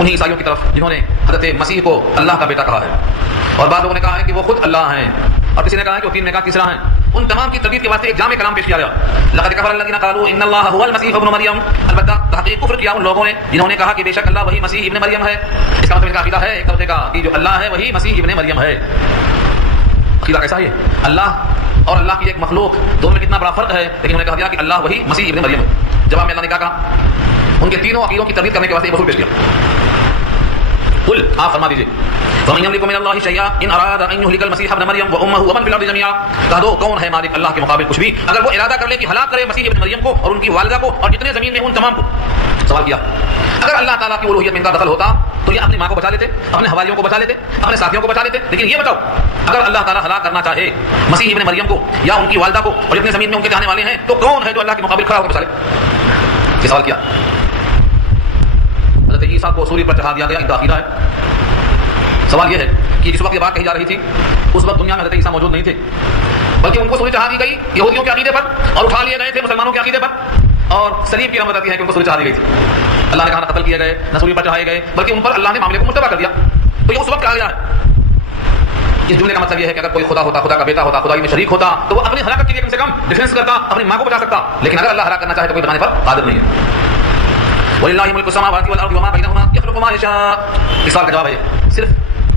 انہی عیسائیوں کی طرف جنہوں نے حضرت مسیح کو اللہ کا بیٹا کہا ہے، اور بعض لوگوں نے کہا ہے کہ وہ خود اللہ ہیں، اور کسی نے کہا ہے کہ وہ تین میں کا تیسرا ہیں۔ ان تمام کی تردید کے واسطے ایک جامع کلام پیش کیا گیا، لقد کفر الذین قالوا ان اللہ هو المسیح ابن مریم، البتہ تحقیق کفر کیا ان لوگوں نے جنہوں نے کہا کہ بے شک اللہ وہی مسیح ابن مریم ہے۔ اس کا مطلب ان کا عقیدہ ہے ایک طرف کا کہ جو اللہ ہے وہی مسیح ابن مریم ہے۔ عقیدہ کیسا ہے؟ اللہ اور اللہ کی ایک مخلوق دونوں میں کتنا بڑا فرق ہے، لیکن انہوں نے کہا دیا کہ اللہ وہی مسیح ابن مریم ہے۔ جواب میں اللہ نے کہا ان کے تینوں عقیدوں کی تردید کرنے کے واسطے ایک اصول پیش کیا۔ قل آپ فرما دیجیے ومن یملک من اللہ شیئا ان اراد ان یہلک المسیح ابن مریم وامہ ومن فی الارض جميعا، کہہ دو کون ہے مالک اللہ کے مقابل کچھ بھی اگر وہ ارادہ کر لے کہ ہلاک کرے مسیح ابن مریم کو اور ان کی والدہ کو اور جتنے زمین میں ان تمام کو۔ سوال کیا اگر اللہ تعالیٰ کی الوہیت میں ان کا دخل ہوتا تو یہ اپنی ماں کو بچا لیتے، اپنے حواریوں کو بچا لیتے، اپنے ساتھیوں کو بچا لیتے، لیکن یہ بتاؤ اگر اللہ تعالیٰ ہلاک کرنا چاہے مسیح ابن مریم کو یا ان کی والدہ کو اور جتنے زمین میں ان کے چاہنے والے ہیں تو کون ہے جو اللہ کے مقابل کھڑا ہو کر بچا لے؟ یہ سوال کیا۔ حضرت عیسیٰ کو سولی پر چڑھا دیا گیا، ان کا عقیدہ ہے۔ سوال یہ ہے کہ جس وقت یہ بات کہی جا رہی تھی اس وقت دنیا میں حضرت عیسیٰ موجود نہیں تھے، بلکہ ان کو سولی چڑھا دی گئی یہودیوں کے عقیدے پر اور اٹھا لیے گئے تھے مسلمانوں کے عقیدے پر، اور سلیب کی رحمت آتی ہے کہ ان کو سولی چڑھا دی گئی تھی۔ اللہ نے کہا نہ قتل کیے گئے نہ سولی پر چڑھائے گئے، بلکہ ان پر اللہ نے معاملے کو مشتبہ کر دیا۔ تو یہ اس وقت کہا گیا ہے۔ اس جملے کا مطلب یہ ہے کہ اگر کوئی خدا ہوتا، خدا کا بیٹا ہوتا، خدائی میں شریک ہوتا تو وہ اپنی ہلاکت کے لیے کم سے کم ڈیفینس کرتا، اپنی ماں کو بچا سکتا، لیکن اگر اللہ ہلاک کرنا چاہے تو کوئی بچانے پر قادر نہیں ہے۔ وَلِلَّهِ مُلْكُ السَّمَاوَاتِ وَالْأَرْضِ وَمَا بَيْنَهُمَا يَخْلُقُ مَا يَشَاءُ۔ اس سوال کا جواب ہے صرف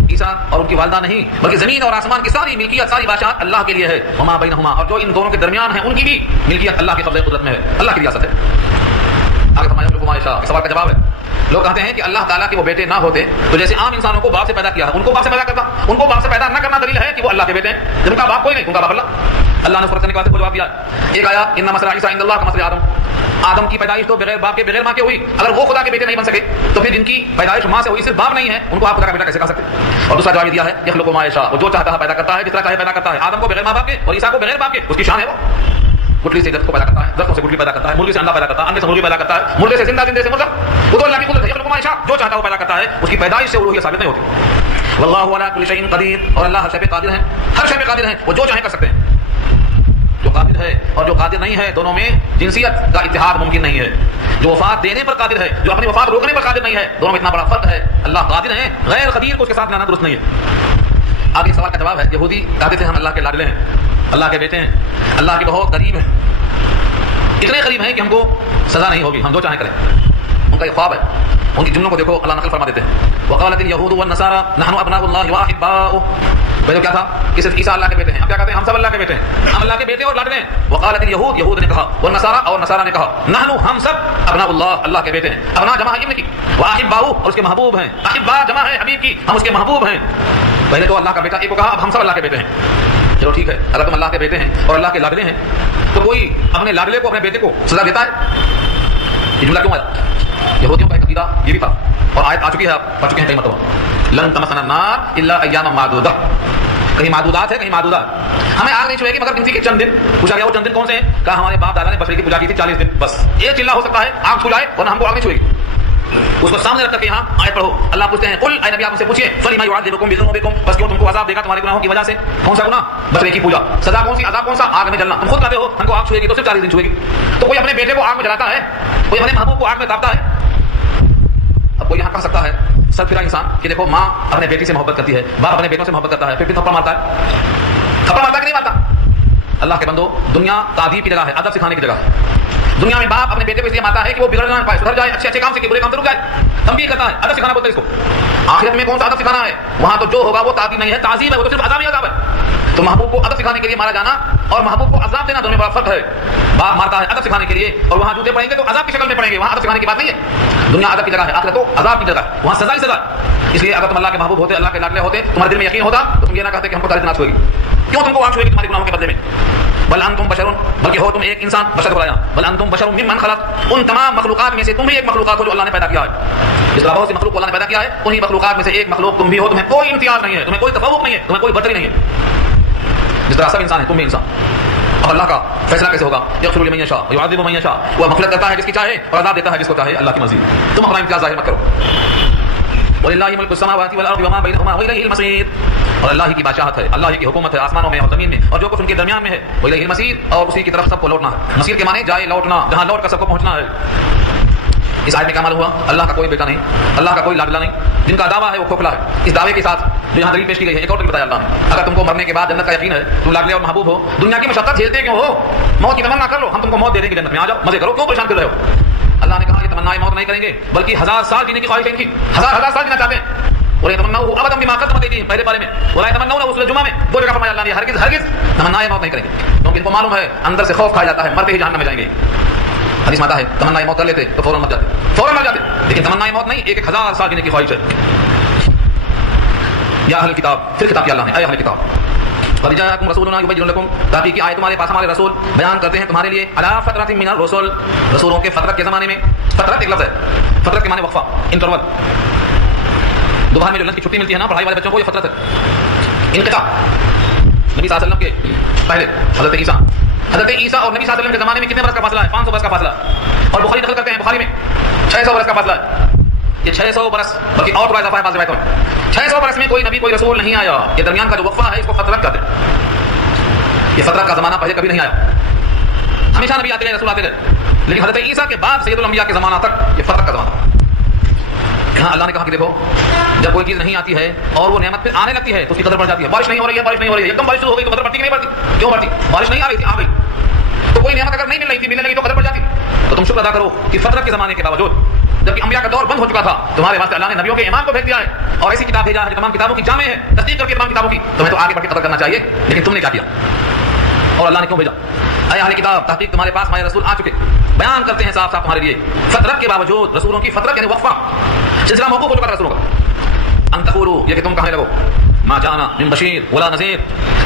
عیسیٰ اور ان کی والدہ نہیں بلکہ زمین اور آسمان کی ساری ملکیت، ساری بادشاہت اللہ کے لیے ہے۔ وما بینہما، اور جو ان دونوں کے درمیان ہے ان کی بھی ملکیت اللہ کے قبضہ قدرت میں ہے، اللہ کی ریاست ہے۔ آگے فرمایا یخلق ما یشاء۔ اس سوال کا جواب ہے لوگ کہتے ہیں کہ اللہ تعالیٰ کے وہ بیٹے نہ ہوتے تو جیسے عام انسانوں کو باپ سے پیدا کیا ہے ان کو باپ سے پیدا کرتا، ان کو باپ سے پیدا نہ کرنا دلیل ہے کہ وہ اللہ کے بیٹے ہیں، جن کا باپ کوئی نہیں، ان کا باپ اللہ۔ اللہ نے فرق کرنے کے بعد جواب دیا ایک آیا ان مثل عیسیٰ عند اللہ کمثل آدم کی پیدائش تو بغیر باپ کے بغیر ماں کے ہوئی، اگر وہ خدا کے بیٹے نہیں بن سکے تو پھر جن کی پیدائش ماں سے ہوئی صرف باپ نہیں ہے ان کو آپ خدا کا بیٹا کیسے کہہ سکتے؟ اور دوسرا جواب دیا ہے یخلق ما یشاء، وہ جو چاہتا ہے پیدا کرتا ہے، جس طرح چاہے پیدا کرتا ہے، آدم کو بغیر ماں باپ کے اور عیسیٰ کو بغیر باپ کے، اس کی شان ہے وہ۔ گٹلی سے درخت کو پیدا کرتا ہے، درختوں سے گٹلی پیدا کرتا ہے، مرغی سے انڈا پیدا کرتا ہے، انڈے سے مرغی پیدا کرتا ہے، مردے سے زندہ، زندے سے مردہ، وہ تو اللہ کی قدرت ہے۔ یخلق ما یشاء، جو چاہتا ہے وہ پیدا کرتا ہے، اس کی پیدائش سے الوہیت ثابت نہیں ہوتی۔ واللہ علی کل شیء قدیر، اور اللہ ہر شے پہ قادر ہے، ہر شے پہ قادر ہے، وہ جو چاہے کر سکتے ہیں۔ جو قادر ہے اور جو قادر نہیں ہے دونوں میں جنسیت کا اتحاد ممکن نہیں ہے۔ جو وفات دینے پر قادر ہے، جو اپنی وفات روکنے پر قادر نہیں ہے، دونوں میں اتنا بڑا فرق ہے۔ اللہ قادر ہے، غیر قدیر کو اس کے ساتھ ملانا درست نہیں ہے۔ آگے سوال کا جواب ہے یہودی کہتے تھے ہم اللہ کے لاڈلے ہیں، اللہ کے بیٹے ہیں، اللہ کے بہت قریب ہیں، اتنے قریب ہیں کہ ہم کو سزا نہیں ہوگی، ہم جو چاہیں کریں۔ ان کا یہ خواب ہے، ان کی جملوں کو دیکھو اللہ نقل فرما دیتے ہیں وقالت اليهود والنصارى نحن ابناء الله واحباؤه۔ پہلے کیا تھا کہ صرف عیسیٰ اللہ کے بیٹے ہیں، اب کیا کہتے ہیں ہم سب اللہ کے بیٹے ہیں، ہم اللہ کے بیٹے اور لاڈلے ہیں۔ وقالت اليهود، یہود نے کہا، والنصارى اور نصارى نے کہا، نحن ہم سب ابناء اللہ، اللہ کے بیٹے ہیں۔ ابناء جمع ہے ابن کی، واحباؤ اور اس کے محبوب ہیں، احباء جمع ہے حبیب کی، ہم اس کے محبوب ہیں۔ پہلے تو اللہ کا بیٹا ایک کو کہا، اب ہم سب اللہ کے بیٹے ہیں۔ چلو ٹھیک ہے، اگر تم اللہ کے بیٹے ہیں اور اللہ کے لاڈلے ہیں تو کوئی اپنے لاڈلے کو اپنے بیٹے کو سزا دیتا ہے؟ یہ جملہ کیوں آیا؟ یہودیوں کا عقیدہ یہ بھی تھا اور آیت آ چکی ہے، آپ پڑھ چکے ہیں کئی مرتبہ، لن تمسنا النار الا ایاما معدودہ، کہیں معدودات ہے کہیں معدودات، ہمیں آگ نہیں چھوئے گی مگر گنتی کے چند دن۔ پوچھا گیا وہ چند دن کون سے ہیں؟ کہا ہمارے باپ دادا نے بچڑے کی پوجا کی تھی 40 دن، بس ایک چلہ ہو سکتا ہے آگ چھو جائے ورنہ ہم کو آگ نہیں چھوئے گی۔ اس کو سامنے رکھ کر کے یہاں آیت پڑھو، اللہ پوچھتے ہیں قل اے نبی آپ ان سے پوچھیے فلما يعذبكم بذنوبكم، بس کیوں تم کو عذاب دے گا تمہارے گناہوں کی وجہ سے؟ کون سا گناہ؟ بچڑے کی پوجا۔ سزا کون سی؟ عذاب کون سا؟ آگ میں جلنا۔ تم خود کہتے ہو ہم کو آگ چھوئے گی تو صرف 40 دن چھوئے گی، تو کوئی اپنے بیٹے کو آگ میں جلاتا ہے، کوئی اپنے محبوب کو آگ میں تاپتا ہے؟ اب کوئی یہاں کہہ سکتا ہے سر پھرا انسان کہ دیکھو ماں اپنے بیٹی سے محبت کرتی ہے، باپ اپنے بیٹوں سے محبت کرتا ہے، پھر بھی تھپڑ مارتا ہے، تھپڑ مارتا کہ نہیں مارتا؟ اللہ کے بندو، دنیا تعدیب کی جگہ ہے، ادب سکھانے کی جگہ ہے۔ دنیا میں باپ اپنے بیٹے کو اس لیے مارتا ہے کہ وہ بگڑ نہ پائے، سدھر جائے، اچھے اچھے کام سے برے کام سے رک جائے، تنبیہ کرتا ہے، ادب سکھانا بولتے ہیں اس کو۔ آخرت میں کون سا ادب سکھانا ہے؟ وہاں تو جو ہوگا وہ تعدیب نہیں ہے، تعظیم ہے، وہ تو صرف عذاب ہی عذاب ہے۔ تو محبوب کو ادب سکھانے کے لیے مارا جانا اور محبوب کو عذاب دینا دونوں میں بڑا فرق ہے۔ باپ مارتا ہے ادب سکھانے کے لیے اور وہاں جوتے پڑیں گے تو عذاب کی شکل میں پڑیں گے، وہاں ادب سکھانے کی بات نہیں ہے۔ دنیا ادب کی جگہ ہے، آخرت تو عذاب کی جگہ ہے، وہاں سزا ہی سزا ہے۔ اس لیے اگر تم اللہ کے محبوب ہوتے، اللہ کے لاڈلے ہوتے، تمہارے دل میں یقین ہوتا تو تم یہ نہ کہتے کہ ہم کو 40 دن آگ چھوئے گی۔ کیوں تم کو آگ چھوئے گی تمہارے گناہوں کے بدلے میں؟ بل انتم بشر، بلکہ ہو تم ایک انسان، بشر بلایا، بل انتم بشر ممن خلق، ان تمام مخلوقات میں سے تم بھی ایک مخلوقات ہو جو اللہ نے پیدا کیا ہے۔ جس طرح بہت سی مخلوق کو اللہ نے پیدا کیا ہے، انہی مخلوقات میں سے ایک مخلوق تم بھی ہو، تمہیں کوئی امتیاز نہیں ہے، تمہیں کوئی تفوق نہیں ہے، تمہیں کوئی برتری نہیں ہے۔ جس طرح سب انسان ہے تم بھی انسان۔ اب اللہ کا فیصلہ کیسے ہوگا؟ یغفر لمن یشاء ویعذب من یشاء، وہ مغفرت کرتا ہے جس کی چاہے اور عذاب دیتا ہے جس کو چاہے، اللہ کی مرضی۔ تم اپنا امتیاز ظاہر مت کرو۔ وَلِلَّهِ مُلْكُ السَّمَاوَاتِ وَالْأَرْضِ وَمَا بَيْنَهُمَا وَإِلَيْهِ الْمَصِيرُ، اور اللہ کی بادشاہت ہے، اللہ کی حکومت ہے آسمانوں میں اور زمین میں اور جو کچھ ان کے درمیان میں ہے، وَإِلَيْهِ الْمَصِيرُ، اور اسی کی طرف سب کو لوٹنا ہے۔ مصیر کے معنی جائے لوٹنا، جہاں لوٹ کر سب کو پہنچنا ہے۔ اس آیت میں کیا معلوم ہوا؟ اللہ کا کوئی بیٹا نہیں، اللہ کا کوئی لاڈلا نہیں، جن کا دعویٰ ہے وہ کھوکھلا ہے۔ اس دعوے کے ساتھ جو یہاں دلیل پیش کی گئی ہے، ایک اور دلیل بتایا اللہ نے، اگر تم کو مرنے کے بعد جنت کا یقین ہے، تم لاڈلے اور محبوب ہو، دنیا کی مشقت جھیلتے کیوں ہو؟ موت کی تمنا کر لو، ہم تم کو موت دے دیں گے، جنت میں آ جاؤ، مزے کرو، کیوں پریشان کر رہے ہو؟ اللہ نے کہا یہ تمنا موت نہیں کریں گے، بلکہ 1000 سال جینے کی خواہش ہے ان کی، ہزار سال جینا چاہتے ہیں۔ اور یہ تمنا ابدا بما قدمت ایدیہم پہلے بارے میں، ولا یتمنون سورۃ جمعہ میں وہ جگہ فرمایا اللہ نے ہرگز تمنا موت نہیں کریں گے، کیونکہ ان کو معلوم ہے اندر سے خوف کھایا جاتا ہے، مرتے ہی جہنم میں جائیں گے۔ حدیث میں آتا ہے تمنا موت کر لیتے تو فوراً مر جاتے، لیکن تمنا موت نہیں، 1000 سال جینے کی خواہش ہے۔ یا اہل کتاب، پھر کتاب کی اللہ نے، اے اہل کتاب، قد جاءکم رسولنا یبین لکم، تحقیق آئے تمہارے پاس ہمارے رسول بیان کرتے ہیں تمہارے لیے، علی فترۃ من الرسل، رسولوں کے فترت کے زمانے میں، فترت ایک لفظ ہے، فترت کے معنی وقفہ، انٹرول، دوپہر میں جو لنچ کی چھٹی ملتی ہے نا پڑھائی والے بچوں کو، یہ فترت ہے، انقطاع۔ نبی صلی اللہ علیہ وسلم کے پہلے حضرت عیسیٰ اور نبی صلی اللہ علیہ وسلم کے زمانے میں کتنے برس کا فاصلہ ہے؟ 500 برس کا فاصلہ ہے، اور بخاری نقل کرتے ہیں بخاری میں 600 برس کا فاصلہ ہے۔ یہ 600 برس بلکہ اور تھوڑا اضافہ ہے بعض روایتوں میں، 600 برس میں کوئی نبی کوئی رسول نہیں آیا، یہ درمیان کا جو وقفہ ہے اس کو فترت کہتے ہیں۔ یہ فترت کا زمانہ پہلے کبھی نہیں آیا، ہمیشہ نبی آتے گئے، رسول آتے گئے، لیکن حضرت عیسیٰ کے بعد سید الانبیاء کے زمانہ تک یہ فترت کا زمانہ۔ یہاں اللہ نے کہا کہ دیکھو جب کوئی چیز نہیں آتی ہے اور وہ نعمت پھر آنے لگتی ہے تو اس کی قدر بڑھ جاتی ہے۔ بارش نہیں ہو رہی ہے، بارش نہیں ہو رہی ہے، ایک دم بارش شروع ہو گئی تو قدر بڑھتی کہ نہیں بڑھتی؟ کیوں بڑھتی؟ بارش نہیں آ رہی تھی، آ گئی، تو کوئی نعمت اگر نہیں مل رہی تھی، ملنے لگی تو قدر بڑھ جاتی۔ تو تم شکر ادا کرو کہ فترت کے زمانے کے باوجود جبکہ انبیاء کا دور بند ہو چکا تھا، تمہارے واسطے اللہ نے نبیوں کے امام کو بھیج دیا ہے اور ایسی کتاب بھیجا ہے جو تمام کتابوں کی جامع ہے، تصدیق کر کے تمام کتابوں کی، تمہیں تو آگے بڑھ کے قدر کرنا چاہیے، لیکن تم نے کیا کیا اور اللہ نے کیوں بھیجا؟ اے اہل کتاب، تحقیق تمہارے پاس ہمارے رسول آ چکے، بیان کرتے ہیں صاف صاف تمہارے لیے، فترت کے باوجود، رسولوں کی فترت یعنی وقفہ، سلسلہ موقوف ہو چکا تھا رسولوں کا، ان تقولوا، یہ کہ تم کہنے لگو، ما جانا من بشیر ولا نذیر،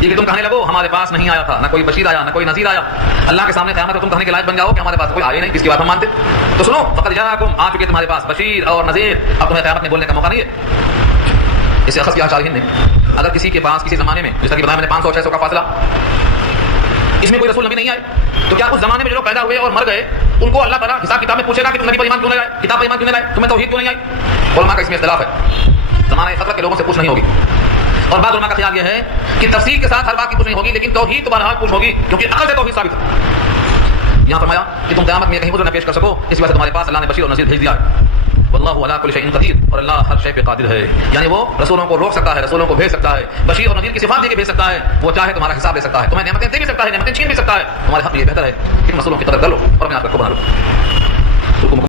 یہ کہ تم کہنے لگو ہمارے پاس نہیں آیا تھا، نہ کوئی بشیر آیا، نہ کوئی نذیر آیا۔ اللہ کے سامنے قیامت میں تم کہنے کے لائق بن جاؤ کہ ہمارے پاس کوئی آئے نہیں، کس کی بات ہم مانتے؟ تو سنو، فقد جاءکم، آ چکے تمہارے پاس بشیر اور نذیر، اب تمہیں قیامت میں بولنے کا موقع نہیں ہے۔ اسے اخذ کیا شارحین نے، اگر کسی کے پاس کسی زمانے میں، جیسا کہ بتایا میں نے 500 600 کا فاصلہ، اس میں کوئی رسول نبی نہیں آئے، تو کیا اس زمانے میں جو لوگ پیدا ہوئے اور مر گئے ان کو اللہ تعالیٰ حساب کتاب میں پوچھے گا کہ تم نبی پر ایمان کیوں نہیں لائے، کتاب پر ایمان کیوں نہیں لائے، تمہیں توحید کیوں نہیں آئی؟ علماء کا اس میں اختلاف ہے، زمانہ فترت کے لوگوں سے پوچھ نہیں ہوگی، اور بعض علماء کا خیال یہ ہے کہ تفصیل کے ساتھ ہر بات کی پوچھ نہیں ہوگی، لیکن توحید تو بہرحال پوچھ ہوگی کیونکہ عقل سے توحید ثابت ہے۔ یہاں فرمایا کہ تم قیامت میں کہیں عذر نہ پیش کر سکو، اس وجہ سے تمہارے پاس اللہ نے بشیر اور نذیر بھیج دیا ہے۔ واللہ علی کل شیء قدیر، اور اللہ ہر شے پہ قادر ہے، یعنی وہ رسولوں کو روک سکتا ہے، رسولوں کو بھیج سکتا ہے، بشیر اور نذیر کی صفات دے کے بھیج سکتا ہے، وہ چاہے تمہارا حساب لے سکتا ہے، تمہیں نعمتیں دے بھی سکتا ہے، نعمتیں چھین بھی سکتا ہے، تمہارے حق میں یہ بہتر ہے کہ تم رسولوں کی قدر کر لو اور اپنے آپ کو بنا لو۔